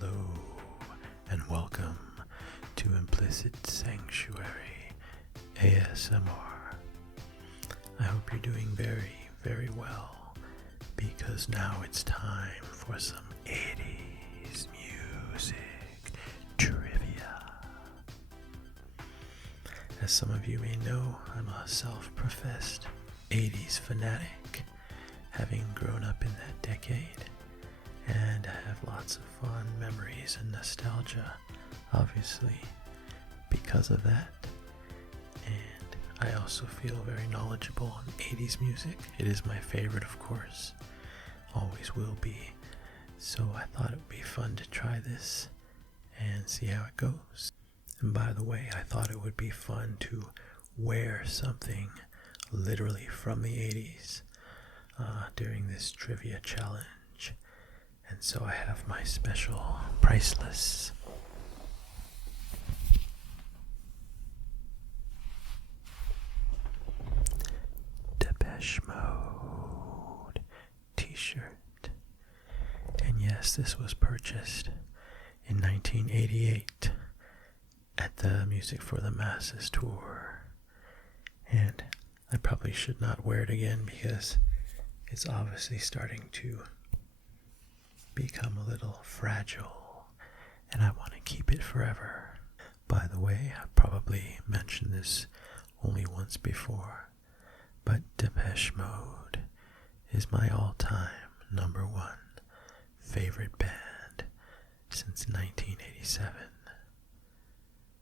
Hello, and welcome to Implicit Sanctuary ASMR. I hope you're doing very, very well, because now it's time for some 80s music trivia. As some of you may know, I'm a self-professed 80s fanatic, having grown up in that decade. And I have lots of fond memories and nostalgia, obviously, because of that. And I also feel very knowledgeable on 80s music. It is my favorite, of course. Always will be. So I thought it would be fun to try this and see how it goes. And by the way, I thought it would be fun to wear something literally from the 80s during this trivia challenge. And so I have my special priceless Depeche Mode t-shirt. And yes, this was purchased in 1988 at the Music for the Masses tour. And I probably should not wear it again because it's obviously starting to become a little fragile, and I want to keep it forever. By the way, I've probably mentioned this only once before, but Depeche Mode is my all-time number one favorite band since 1987.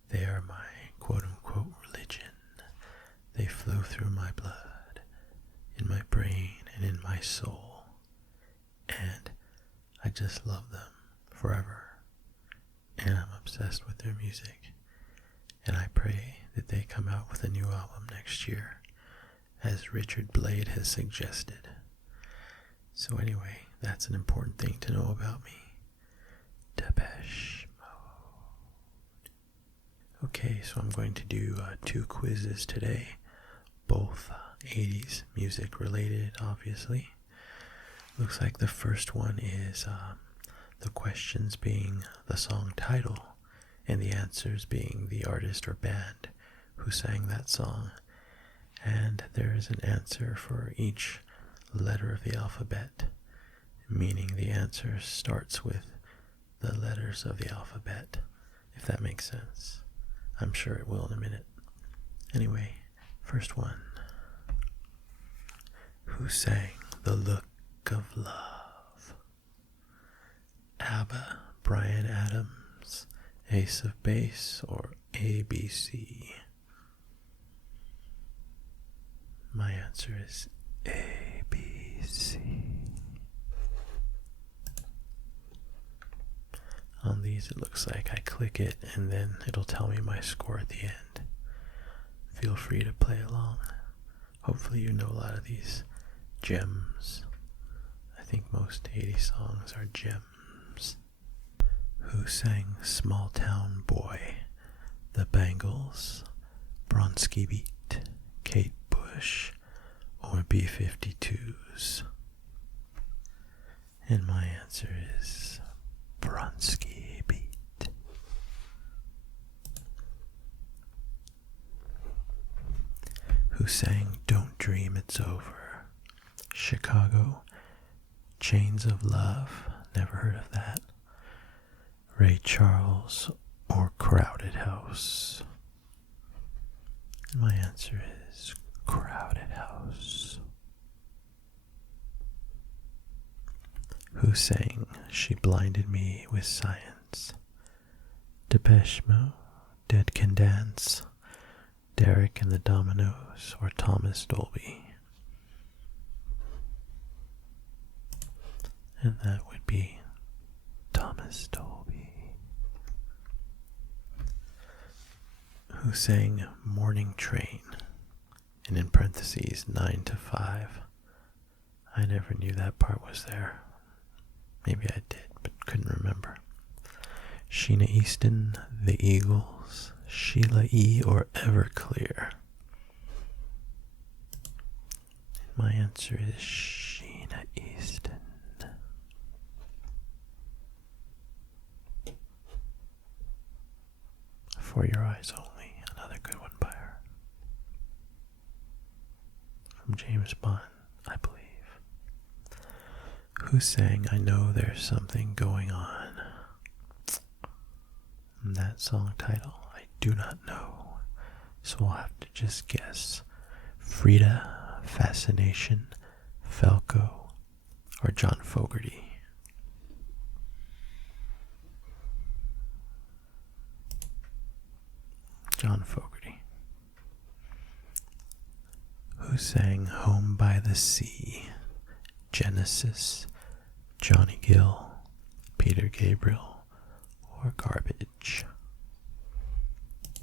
They are my quote-unquote religion. They flow through my blood, in my brain, and in my soul, and I just love them forever, and I'm obsessed with their music, and I pray that they come out with a new album next year, as Richard Blade has suggested. So anyway, that's an important thing to know about me. Depeche Mode. Okay, so I'm going to do 2 quizzes today, both 80s music related, obviously. Looks like the first one is the questions being the song title and the answers being the artist or band who sang that song. And there is an answer for each letter of the alphabet, meaning the answer starts with the letters of the alphabet, if that makes sense. I'm sure it will in a minute. Anyway, first one. Who sang The Look of Love? ABBA, Bryan Adams, Ace of Base, or ABC? My answer is ABC. On these, it looks like I click it and then it'll tell me my score at the end. Feel free to play along. Hopefully you know a lot of these gems. I think most 80s songs are gems. Who sang Small Town Boy? The Bangles, Bronski Beat, Kate Bush, or B-52s? And my answer is Bronski Beat. Who sang Don't Dream It's Over? Chicago, Chains of Love, never heard of that, Ray Charles, or Crowded House? My answer is Crowded House. Who sang She Blinded Me with Science? Depeche Mode, Dead Can Dance, Derek and the Dominoes, or Thomas Dolby? And that would be Thomas Dolby. Who sang Morning Train? And in parentheses, 9 to 5. I never knew that part was there. Maybe I did, but couldn't remember. Sheena Easton, The Eagles, Sheila E., or Everclear? My answer is Sheena Easton. Eyes Only, another good one by her. From James Bond, I believe. Who sang I Know There's Something Going On? That song title, I do not know, so I'll have to just guess. Frida, Fascination, Falco, or John Fogerty. John Fogerty. Who sang Home by the Sea? Genesis, Johnny Gill, Peter Gabriel, or Garbage?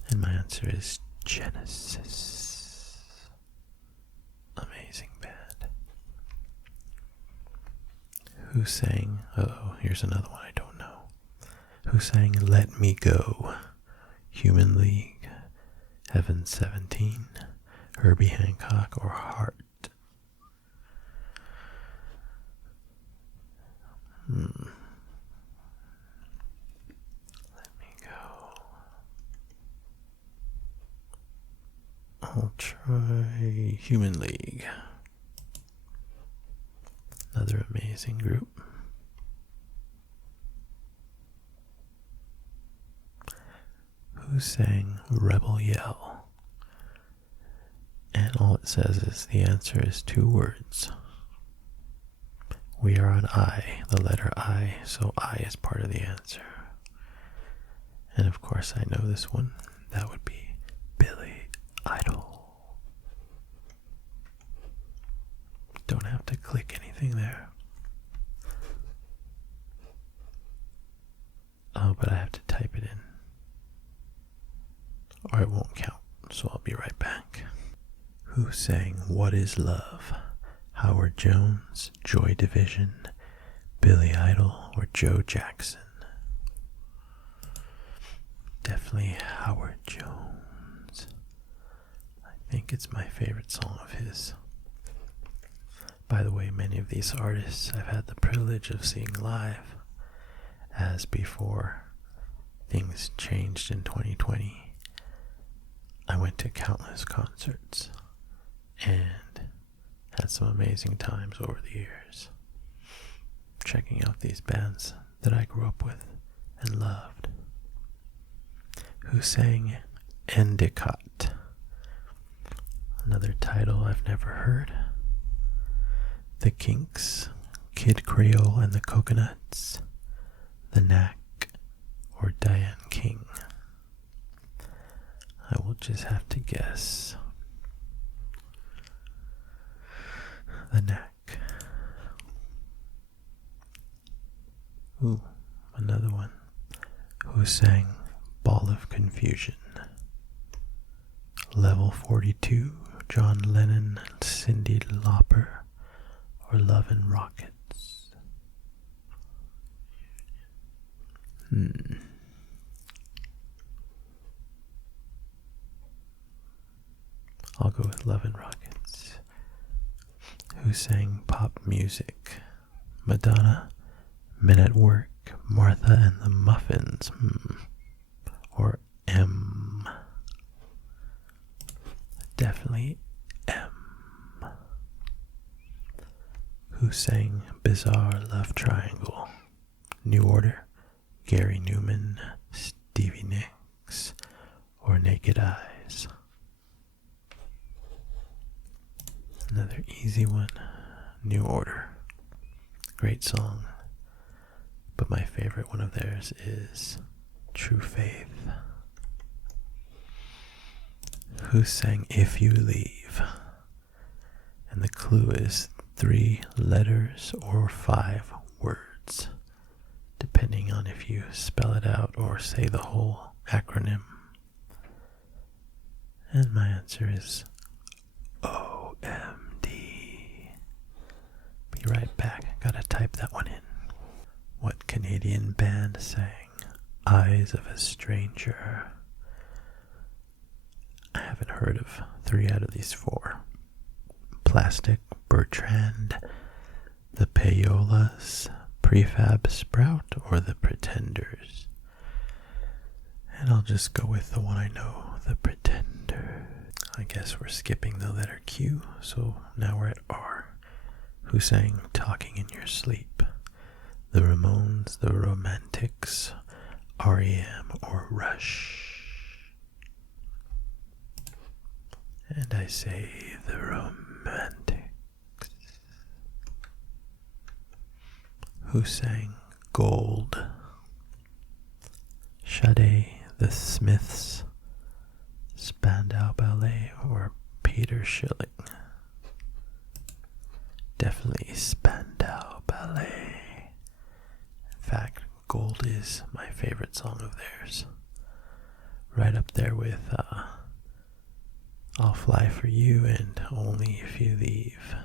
And my answer is Genesis. Amazing band. Who sang, here's another one I don't know. Who sang Let Me Go? Human League, Heaven 17, Herbie Hancock, or Heart? Let me go. I'll try Human League. Another amazing group. Who sang Rebel Yell? And all it says is the answer is 2 words. We are on I, the letter I, so I is part of the answer. And of course I know this one. That would be Billy Idol. Don't have to click anything there. Oh, but I have to type it in, or it won't count, so I'll be right back. Who sang What Is Love? Howard Jones, Joy Division, Billy Idol, or Joe Jackson? Definitely Howard Jones. I think it's my favorite song of his. By the way, many of these artists I've had the privilege of seeing live, as before things changed in 2020. I went to countless concerts and had some amazing times over the years, checking out these bands that I grew up with and loved. Who sang Endicott? Another title I've never heard. The Kinks, Kid Creole and the Coconuts, The Knack, or Diane King? I will just have to guess. The Knack. Ooh, another one. Who sang Ball of Confusion? Level 42, John Lennon, Cyndi Lauper, or Love and Rockets? I'll go with Love and Rockets. Who sang Pop Music? Madonna, Men at Work, Martha and the Muffins, or M? Definitely M. Who sang Bizarre Love Triangle? New Order, Gary Newman, Stevie Nicks, or Naked Eyes? Another easy one. New Order. Great song. But my favorite one of theirs is True Faith. Who sang If You Leave? And the clue is 3 letters or 5 words, depending on if you spell it out or say the whole acronym. And my answer is OMD. Be right back. Gotta type that one in. What Canadian band sang Eyes of a Stranger? I haven't heard of 3 out of these 4. Plastic Bertrand, the Payolas, Prefab Sprout, or the Pretenders? And I'll just go with the one I know, The Pretender. I guess we're skipping the letter Q, so now we're at R. Who sang Talking in Your Sleep? The Ramones, the Romantics, REM, or Rush? And I say the Romantics. Who sang Gold? Sade, the Smiths, Spandau Ballet, or Peter Schilling? Definitely Spandau Ballet. In fact, Gold is my favorite song of theirs. Right up there with I'll Fly for You and Only If You Leave.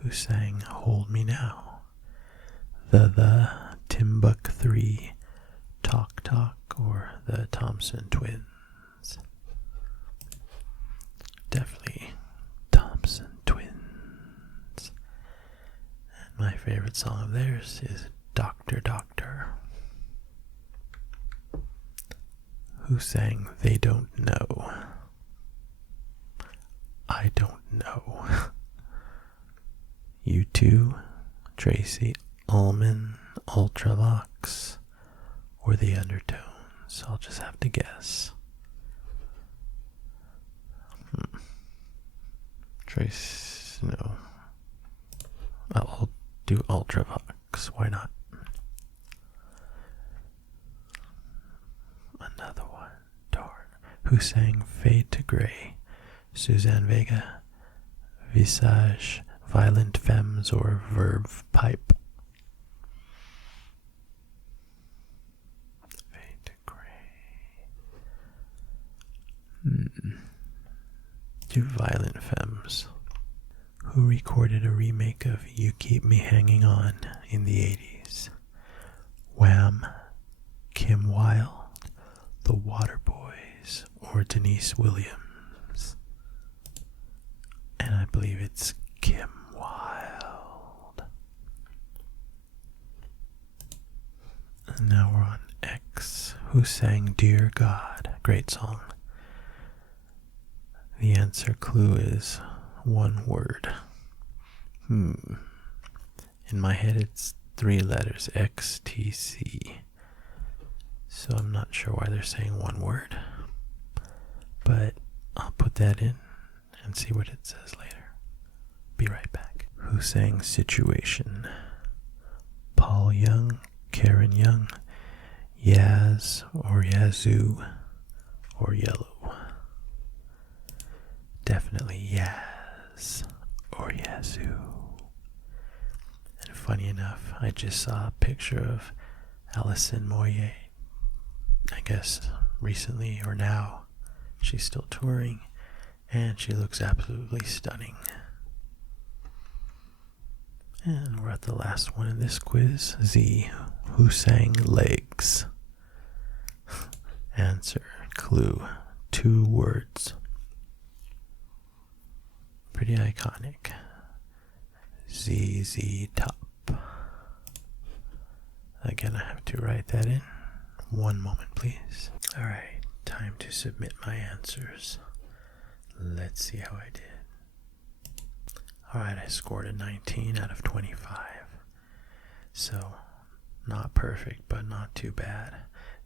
Who sang Hold Me Now? The Timbuk 3, Talk Talk, or the Thompson Twins? Definitely Thompson Twins. And my favorite song of theirs is Doctor Doctor. Who sang They Don't Know? I don't know. U2, Tracy Ullman, Ultravox, or The Undertones? I'll just have to guess. Trace, no. I'll do Ultravox. Why not? Another one. Darn. Who sang Fade to Grey? Suzanne Vega, Visage, Violent Femmes, or Verve Pipe? Fade to Grey. Do Violent Femmes. Who recorded a remake of You Keep Me Hanging On in the 80s? Wham, Kim Wilde, The Waterboys, or Denise Williams? And I believe it's Kim Wilde. And now we're on X. Who sang Dear God? Great song. The answer clue is one word. In my head it's 3 letters, XTC. So I'm not sure why they're saying one word. But I'll put that in and see what it says later. Be right back. Who sang Situation? Paul Young, Karen Young, Yaz or Yazoo, or Yellow? Definitely Yaz or Yazoo. And funny enough, I just saw a picture of Alison Moyet. I guess recently or now. She's still touring, and she looks absolutely stunning. And we're at the last one in this quiz. Z. Who sang Legs? Answer clue, 2 words. Pretty iconic. ZZ Top. Again, I have to write that in. One moment, please. Alright, time to submit my answers. Let's see how I did. Alright, I scored a 19 out of 25. So, not perfect, but not too bad.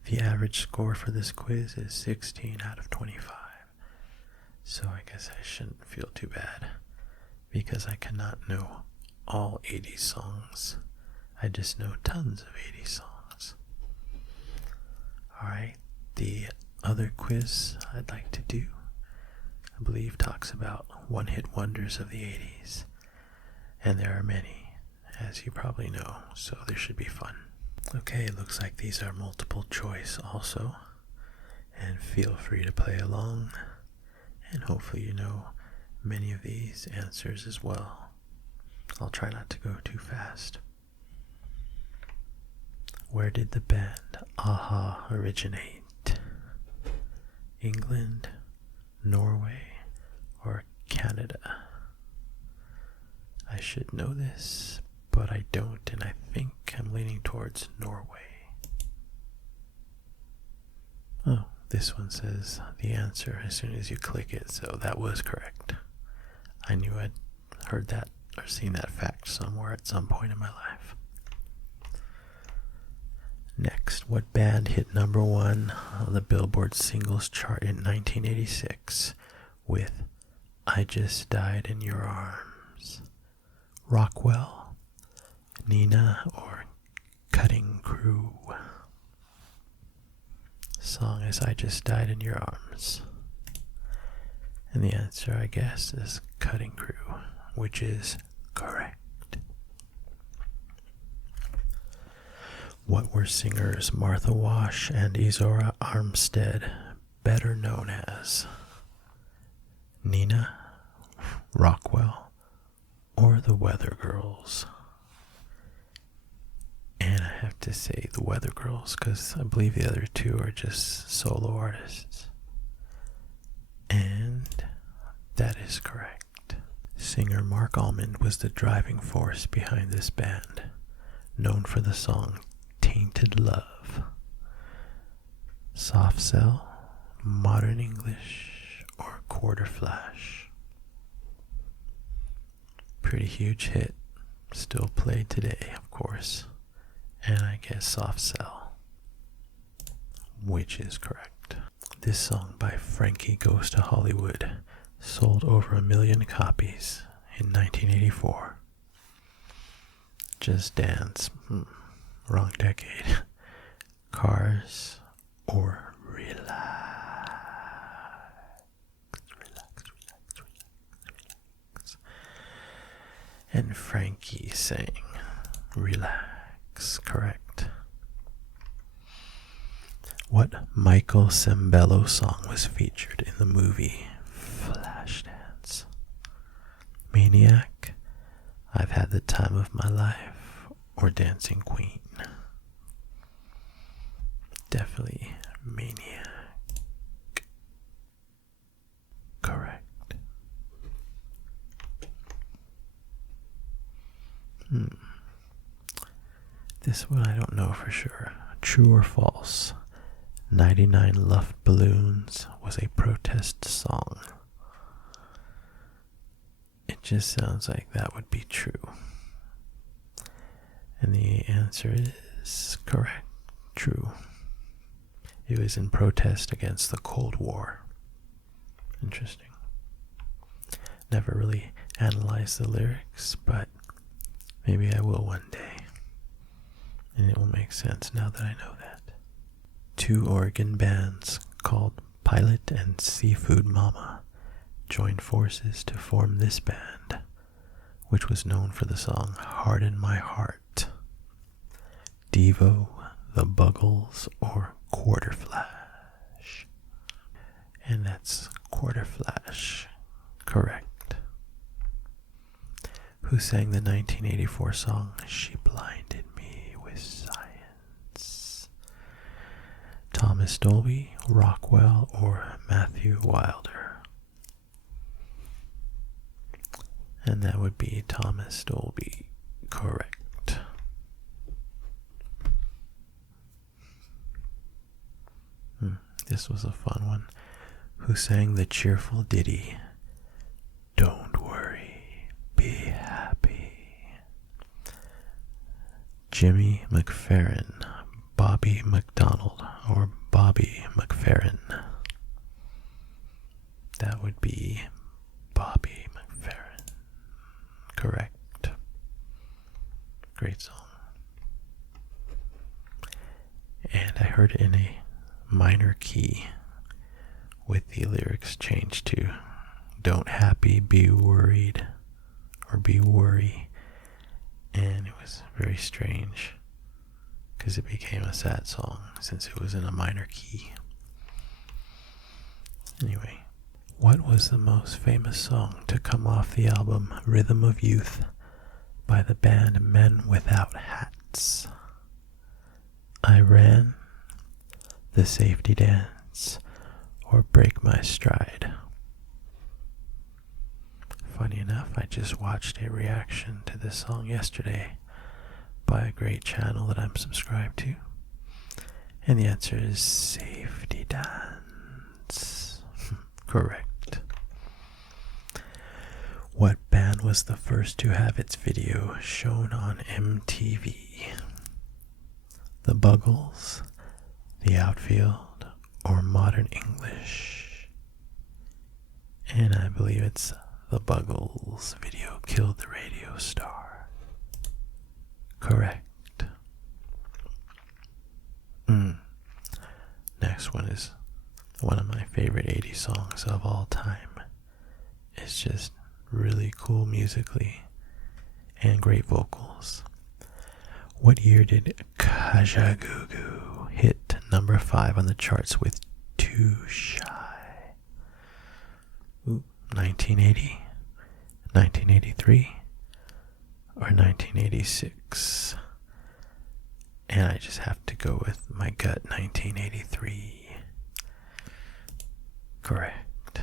The average score for this quiz is 16 out of 25. So I guess I shouldn't feel too bad, because I cannot know all 80s songs. I just know tons of 80s songs. Alright, the other quiz I'd like to do, I believe, talks about one-hit wonders of the 80s. And there are many, as you probably know, so this should be fun. Okay, it looks like these are multiple choice also. And feel free to play along. And hopefully you know many of these answers as well. I'll try not to go too fast. Where did the band Aha originate? England, Norway, or Canada? I should know this, but I don't, and I think I'm leaning towards Norway. Oh, this one says the answer as soon as you click it, so that was correct. I knew I'd heard that or seen that fact somewhere at some point in my life. Next, what band hit number 1 on the Billboard singles chart in 1986 with I Just Died in Your Arms? Rockwell, Nina, or Cutting Crew? Song is I Just Died in Your Arms. And the answer, I guess, is Cutting Crew, which is correct. What were singers Martha Wash and Izora Armstead better known as? Nina, Rockwell, or the Weather Girls? And I have to say the Weather Girls because I believe the other two are just solo artists. And that is correct. Singer Mark Almond was the driving force behind this band, known for the song Tainted Love. Soft Cell, Modern English, or Quarter Flash? Pretty huge hit, still played today, of course. And I guess Soft Cell, which is correct. This song by Frankie Goes to Hollywood sold over 1 million copies in 1984. Just Dance, wrong decade. Cars, or Relax. And Frankie sang Relax, correct. What Michael Sembello song was featured in the movie Flashdance? Maniac, I've Had the Time of My Life, or Dancing Queen? Definitely Maniac. Correct. This one I don't know for sure. True or false? 99 Luft Balloons was a protest song. It just sounds like that would be true. And the answer is correct. True. It was in protest against the Cold War. Interesting. Never really analyzed the lyrics, but maybe I will one day. And it will make sense now that I know that. 2 Oregon bands called Pilot and Seafood Mama joined forces to form this band, which was known for the song Harden My Heart. Devo, The Buggles, or Quarter Flash? And that's Quarter Flash. Correct. Who sang the 1984 song She Blinded Me with Science? Thomas Dolby, Rockwell, or Matthew Wilder? And that would be Thomas Dolby. Correct. This was a fun one. Who sang the cheerful ditty, Don't Worry, Be Happy? Jimmy McFerrin, Bobby McDonald, or Bobby McFerrin? That would be Bobby McFerrin. Correct. Great song. And I heard it in a minor key with the lyrics changed to Don't Happy, Be Worried, or Be Worry. And it was very strange because it became a sad song since it was in a minor key. Anyway, what was the most famous song to come off the album Rhythm of Youth by the band Men Without Hats? I Ran, The Safety Dance, or Break My Stride? Funny enough, I just watched a reaction to this song yesterday by a great channel that I'm subscribed to. And the answer is Safety Dance. Correct. What band was the first to have its video shown on MTV? The Buggles, The Outfield, or Modern English? And I believe it's The Buggles video killed the radio star. Correct. Next one is one of my favorite 80s songs of all time. It's just really cool musically and great vocals. What year did Kajagoogoo hit number 5 on the charts with Too Shy? 1980, 1983, or 1986? And I just have to go with my gut, 1983. Correct.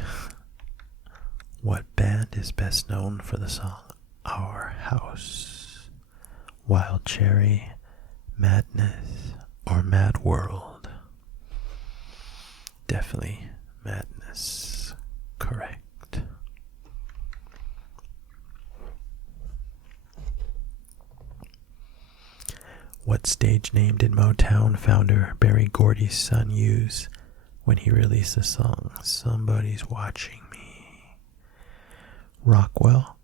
What band is best known for the song Our House? Wild Cherry, Madness, or Mad World? Definitely Madness. Correct. What stage name did Motown founder Berry Gordy's son use when he released the song Somebody's Watching Me? Rockwell,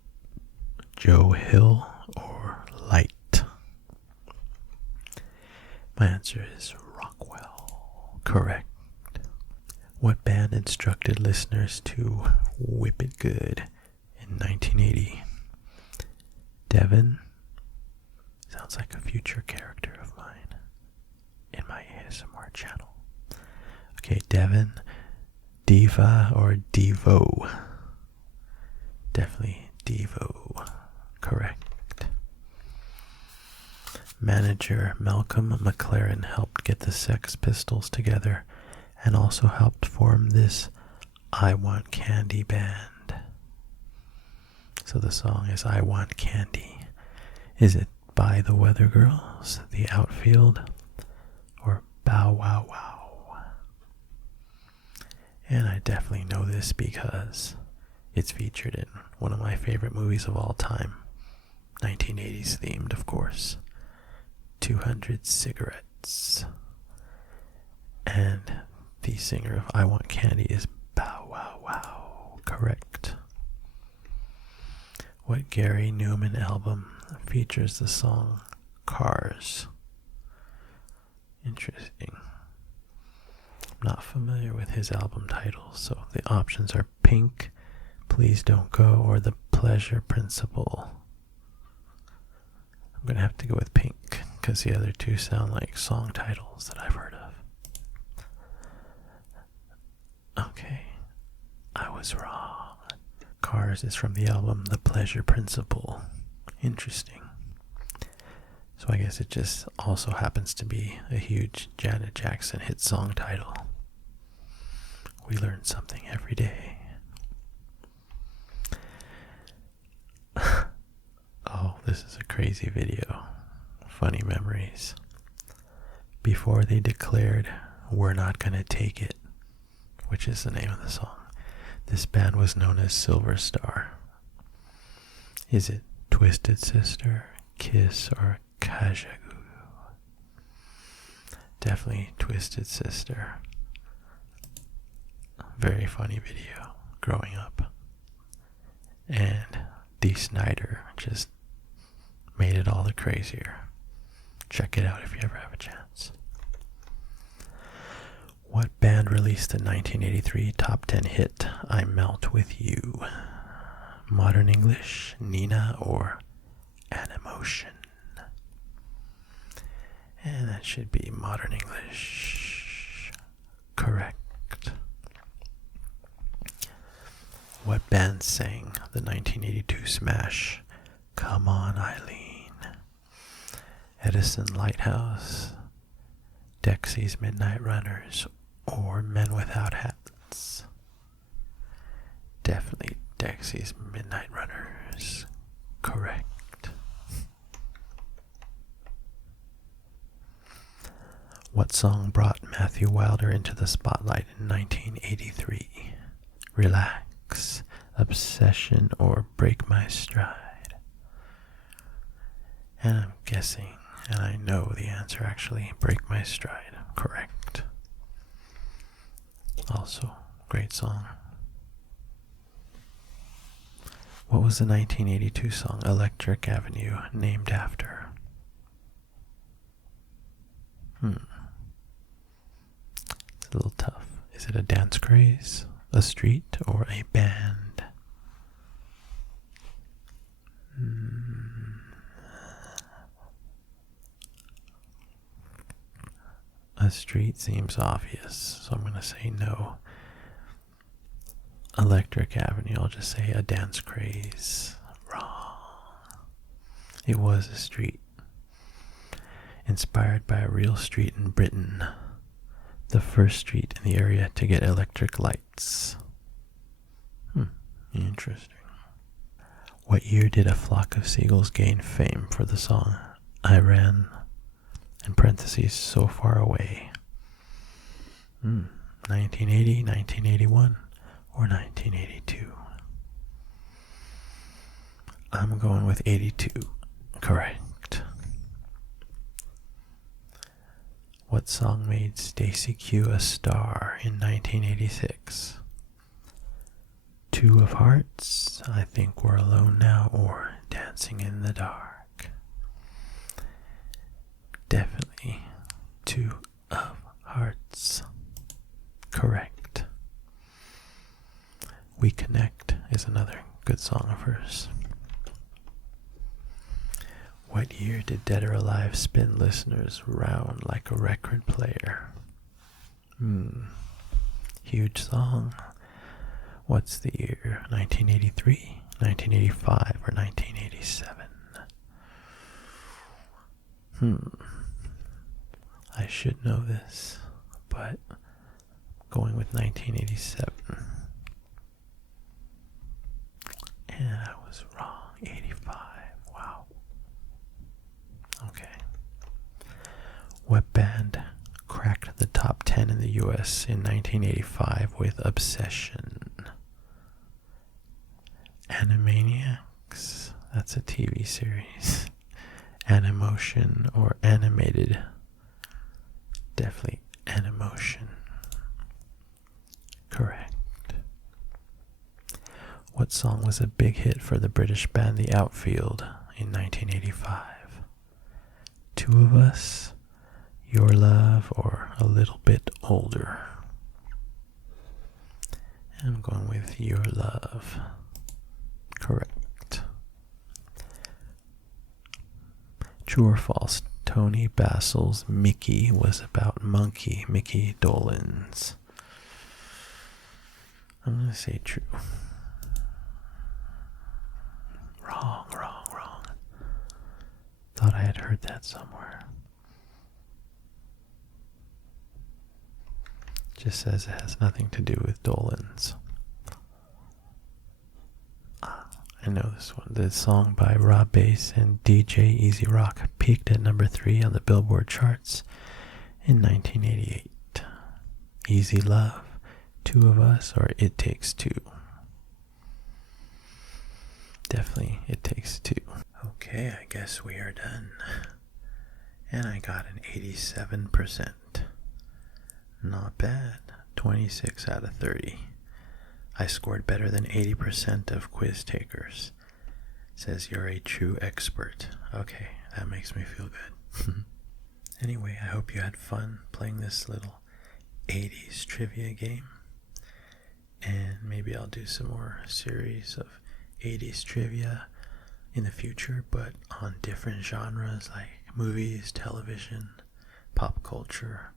Joe Hill, or Light? My answer is Rockwell. Correct. What band instructed listeners to whip it good in 1980? Devin? Sounds like a future character of mine in my ASMR channel. Okay, Devin, Diva, or Devo? Definitely Devo. Correct. Manager Malcolm McLaren helped get the Sex Pistols together and also helped form this I Want Candy band. So the song is I Want Candy. Is it By the Weather Girls, The Outfield, or Bow Wow Wow? And I definitely know this because it's featured in one of my favorite movies of all time, 1980s themed, of course, 200 Cigarettes. And the singer of I Want Candy is Bow Wow Wow. Correct. What Gary Newman album features the song Cars? Interesting. I'm not familiar with his album titles, so the options are Pink, Please Don't Go, or The Pleasure Principle. I'm going to have to go with Pink, because the other two sound like song titles that I've heard of. Okay, I was wrong. Cars is from the album The Pleasure Principle. Interesting. So I guess it just also happens to be a huge Janet Jackson hit song title. We learn something every day. Oh, this is a crazy video. Funny memories. Before they declared We're Not Gonna Take It, which is the name of the song, this band was known as Silver Star. Is it Twisted Sister, Kiss, or Kajagoogoo? Definitely Twisted Sister. Very funny video growing up. And Dee Snider just made it all the crazier. Check it out if you ever have a chance. What band released the 1983 top 10 hit I Melt With You? Modern English, Nina, or Animotion? And that should be Modern English. Correct. What band sang the 1982 smash Come On Eileen? Edison Lighthouse, Dexy's Midnight Runners, or Men Without Hats? Definitely Dexy's Midnight Runners. Correct. song brought Matthew Wilder into the spotlight in 1983? Relax, Obsession, or Break My Stride? And I'm guessing, and I know the answer actually, Break My Stride. Correct. Also, great song. What was the 1982 song Electric Avenue named after? It's a little tough. Is it a dance craze, a street, or a band? A street seems obvious, so I'm going to say no. Electric Avenue, I'll just say a dance craze. Wrong. It was a street. Inspired by a real street in Britain. The first street in the area to get electric lights. Interesting. What year did A Flock of Seagulls gain fame for the song I Ran, in parentheses, So Far Away? 1980, 1981, or 1982? I'm going with 82. Correct. What song made Stacey Q a star in 1986? Two of Hearts, I Think We're Alone Now, or Dancing in the Dark? Definitely Two of Hearts. Correct. We Connect is another good song of hers. What year did Dead or Alive spin listeners round like a record player? Huge song. What's the year? 1983, 1985, or 1987? I should know this, but going with 1987. And I was wrong. 85. Wow. Okay. What band cracked the top 10 in the US in 1985 with Obsession? Animaniacs? That's a TV series. Animotion or Animated? Definitely Animotion. Correct. What song was a big hit for the British band The Outfield in 1985? Two of Us, Your Love, or A Little Bit Older? And I'm going with Your Love. Correct. True or false? Tony Bassel's Mickey was about Monkey Mickey Dolenz. I'm going to say true. Wrong. Thought I had heard that somewhere. Just says it has nothing to do with Dolenz. I know this one. The song by Rob Bass and DJ Easy Rock peaked at number 3 on the Billboard charts in 1988. Easy Love, Two of Us, or It Takes Two? Definitely It Takes Two. Okay, I guess we are done. And I got an 87%. Not bad. 26 out of 30. I scored better than 80% of quiz takers. Says you're a true expert. Okay, that makes me feel good. Anyway, I hope you had fun playing this little 80s trivia game. And maybe I'll do some more series of 80s trivia in the future, but on different genres like movies, television, pop culture.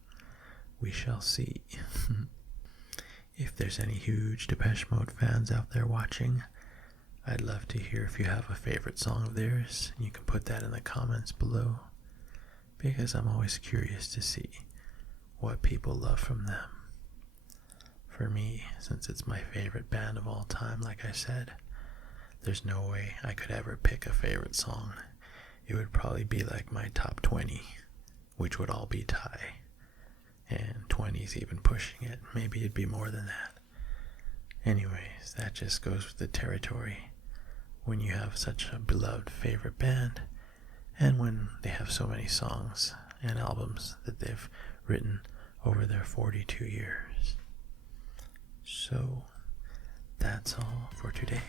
We shall see. If there's any huge Depeche Mode fans out there watching, I'd love to hear if you have a favorite song of theirs. You can put that in the comments below, because I'm always curious to see what people love from them. For me, since it's my favorite band of all time, like I said, there's no way I could ever pick a favorite song. It would probably be like my top 20, which would all be tie. and 20s even pushing it. Maybe it'd be more than that. Anyways, that just goes with the territory when you have such a beloved favorite band, and when they have so many songs and albums that they've written over their 42 years. So, that's all for today.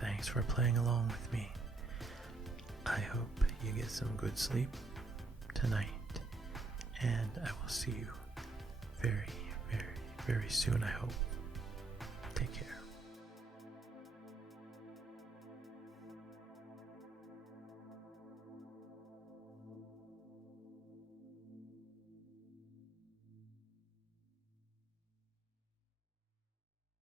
Thanks for playing along with me. I hope you get some good sleep tonight, and I will see you very, very, very soon, I hope.